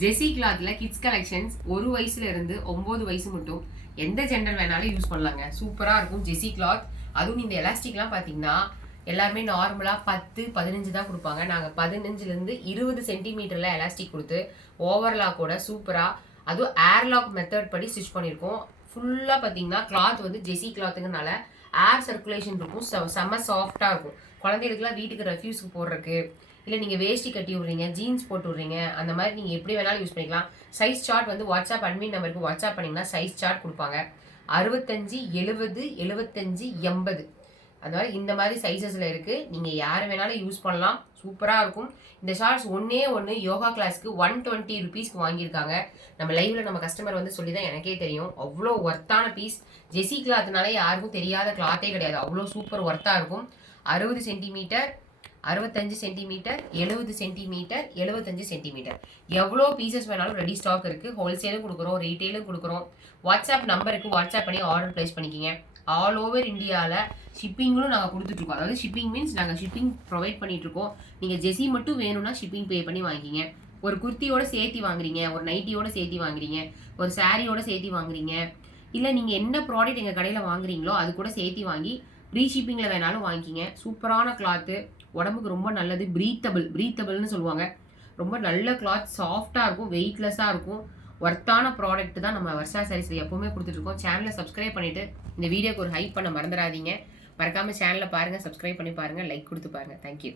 ஜெஸி கிளாத்ல kids collections 1 வயசுல இருந்து 9 வயசு மட்டும் எந்த ஜெண்டர் வேணாலும் யூஸ் பண்ணலாங்க. சூப்பரா இருக்கும் ஜெஸி கிளாத். அதுவும் இந்த எலாஸ்டிக்லாம் பார்த்தீங்கன்னா எல்லாருமே நார்மலாக 10 15 தான் கொடுப்பாங்க. நாங்கள் 15லேருந்து 20 சென்டிமீட்டரில் எலாஸ்டிக் கொடுத்து ஓவர்லாக்கோட சூப்பராக அதுவும் ஏர்லாக் மெத்தட் படி ஸ்டிச் பண்ணியிருக்கோம். ஃபுல்லாக பார்த்தீங்கன்னா கிளாத் வந்து ஜெஸி கிளாத்துங்கனால ஏர் சர்க்குலேஷன் இருக்கும். செம்ம சாஃப்டாக இருக்கும். குழந்தைகளுக்குலாம் வீட்டுக்கு ரெஃப்யூஸ்க்கு போடுறதுக்கு, இல்லை நீங்கள் வேஷ்டி கட்டி விட்றீங்க, ஜீன்ஸ் போட்டு விட்றீங்க, அந்த மாதிரி நீங்கள் எப்படி வேணாலும் யூஸ் பண்ணிக்கலாம். சைஸ் சார்ட் வந்து வாட்ஸ்அப் அட்மின் நம்பருக்கு வாட்ஸ்அப் பண்ணிங்கன்னா சைஸ் சார்ட் கொடுப்பாங்க. 65 70 75 80 அந்த மாதிரி இந்த மாதிரி சைஸஸில் இருக்குது. நீங்கள் யார் வேணாலும் யூஸ் பண்ணலாம். சூப்பராக இருக்கும். இந்த ஷார்ட்ஸ் ஒன்று யோகா கிளாஸ்க்கு 120 ருபீஸ்க்கு வாங்கியிருக்காங்க. நம்ம லைவில் நம்ம கஸ்டமர் வந்து சொல்லி தான் எனக்கே தெரியும். அவ்வளோ ஒர்த்தான பீஸ். ஜெஸி கிளாத்னாலே யாருக்கும் தெரியாத கிளாத்தே கிடையாது. அவ்வளோ சூப்பர் ஒர்த்தாக இருக்கும். 60 சென்டிமீட்டர், 65 சென்டிமீட்டர், 70 சென்டிமீட்டர், 75 சென்டிமீட்டர், எவ்வளோ பீசஸ் வேணாலும் ரெடி ஸ்டாக் இருக்குது. ஹோல்சேலும் கொடுக்குறோம், ரீட்டெயிலும் கொடுக்குறோம். வாட்ஸ்அப் நம்பருக்கு வாட்ஸ்அப் பண்ணி ஆர்டர் ப்ளேஸ் பண்ணிக்கிங்க. ஆல் ஓவர் இந்தியாவில் ஷிப்பிங்களும் நாங்கள் கொடுத்துட்ருக்கோம். அதாவது ஷிப்பிங் மீன்ஸ் நாங்கள் ஷிப்பிங் ப்ரொவைட் பண்ணிகிட்ருக்கோம். நீங்கள் ஜெஸி மட்டும் வேணும்னா ஷிப்பிங் பே பண்ணி வாங்கிக்கிங்க. ஒரு குர்த்தியோட சேர்த்து வாங்குறீங்க, ஒரு நைட்டியோட சேர்த்து வாங்குறீங்க, ஒரு சாரியோட சேர்த்து வாங்குறீங்க, இல்லை நீங்கள் என்ன ப்ராடக்ட் எங்கள் கடையில் வாங்குறீங்களோ அது கூட சேர்த்து வாங்கி ப்ரீ ஷிப்பிங்கில் வேணாலும் வாங்கிக்கிங்க. சூப்பரான கிளாத்து, உடம்புக்கு ரொம்ப நல்லது. ப்ரீத்தபிள்னு சொல்லுவாங்க. ரொம்ப நல்ல கிளாத், சாஃப்டாக இருக்கும், வெயிட்லெஸ்ஸாக இருக்கும். ஒர்த்தான ப்ராடக்ட் தான் நம்ம வர்ஷா சாரீஸில் எப்போவுமே கொடுத்துட்ருக்கோம். சேனலை சப்ஸ்கிரைப் பண்ணிவிட்டு இந்த வீடியோக்கு ஒரு ஹைப் பண்ண மறந்துடாதீங்க. மறக்காமல் சேனலை பாருங்கள், சப்ஸ்கிரைப் பண்ணி பாருங்கள், லைக் கொடுத்து பாருங்கள். தேங்க்யூ.